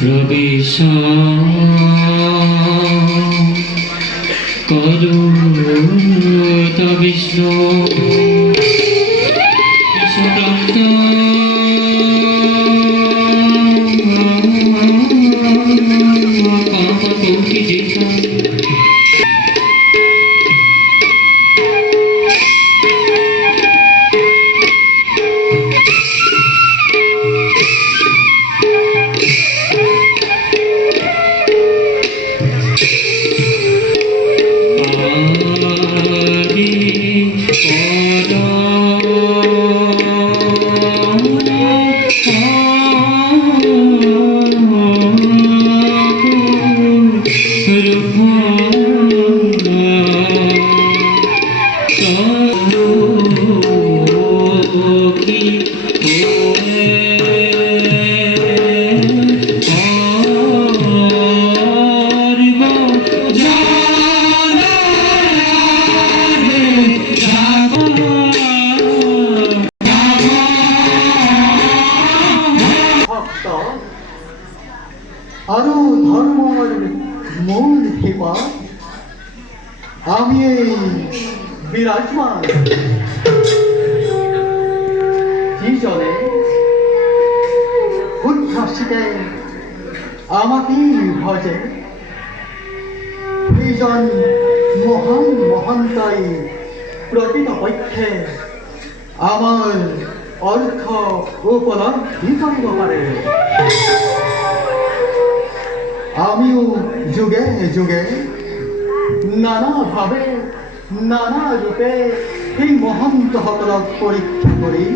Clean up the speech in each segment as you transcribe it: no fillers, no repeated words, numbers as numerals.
প্রবেশ করো বিষ্ণু বিশ্বপ্রাপ্ত কামকৌটি যেথা আরো ধর্মের মূল হেপা আমি এই বিরাজমান যিজনে উদ্ভাসিতে আমাকে ভজে এইজন মহান মহান্তই প্রকৃতপক্ষে আমার অর্থ উপলব্ধি করিব পারে। আমিও যুগে যুগে নানাভাবে নানা রূপে এই মহন্তসকলক পৰীক্ষা কৰি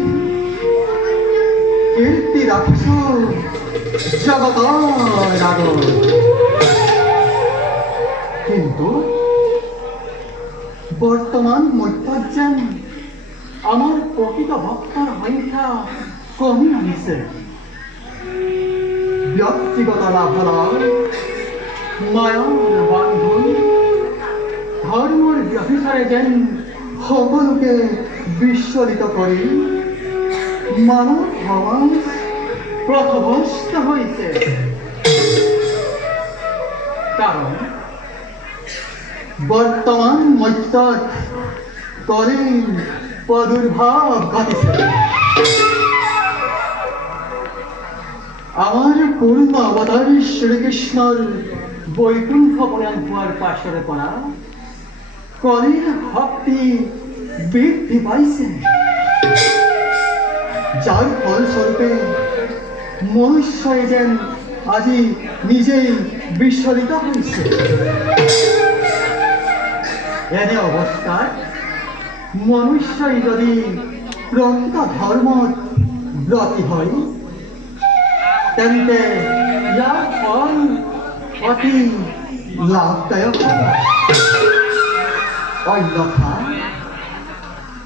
কীৰ্তি ৰাখিছোঁ জগতৰ আগত। কিন্তু বৰ্তমান মধ্যত যেন আমাৰ প্ৰকৃত ভক্তৰ সংখ্যা কমি আহিছে। ব্যক্তিগত লাভৰ মায়াৰ বান্ধোন ধৰ্মৰ ব্যভিচাৰে যেন সকলোকে বিচলিত কৰি মানৱ সমাজ পথভ্ৰষ্ট হৈছে। কাৰণ বৰ্তমান মধ্যত কলিৰ প্ৰাদুৰ্ভাৱ ঘটিছে। আমার পূর্ণ অবতার শ্রীকৃষ্ণর বৈকুণ্ঠ প্রয়াণ হওয়ার পাশরে পড়া কলির শক্তি বৃদ্ধি পাইছে, যার ফলস্বরূপে মনুষ্যই যেন আজি নিজেই বিচলিত হয়েছে। এনে অবস্থায় মনুষ্যই যদি প্রকৃত ধর্মত ব্রতী হয় তেন্তে ইয়াৰ ফল অতি লাভদায়ক হ'ব।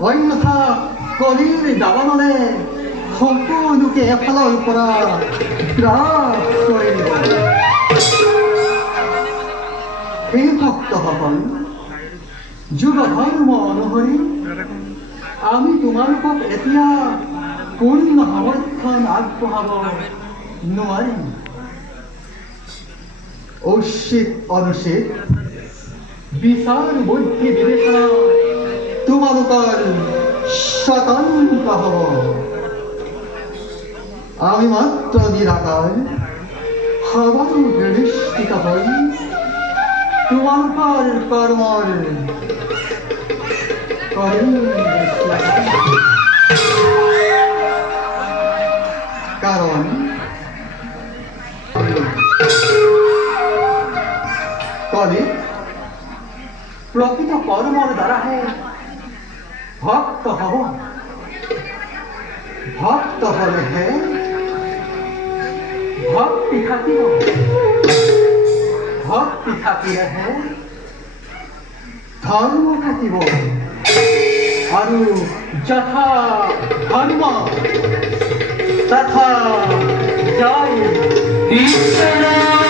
অন্যথা কলিৰ দাবানলে সম্পূৰ্ণকে এফালৰ পৰা গ্ৰাস কৰি দিব। সেই ভক্তসকল, যুগ ধৰ্ম অনুসৰি আমি তোমালোকক এতিয়া পূৰ্ণ সমৰ্থন আগবঢ়াব নোৱাৰিম। উচিত অনুচিত বিচাৰ বুদ্ধি বিবেচনা তোমালোকৰ স্বতন্ত্ৰ হ'ব। আমি মাত্ৰ নিৰাকাৰ সবাৰো বিনিষ্ঠিত হৈ তোমালোকৰ কৰ্মৰ কৰিম। কাৰণ কলি প্রকৃত কর্মর দ্বারাহে ভক্ত হব। ভক্ত হলেহে ভক্তি থাকিব, ভক্তি থাকিলেহে ধর্ম থাকিব আৰু যথা ধৰ্ম তথা জয় ঈশ্বৰ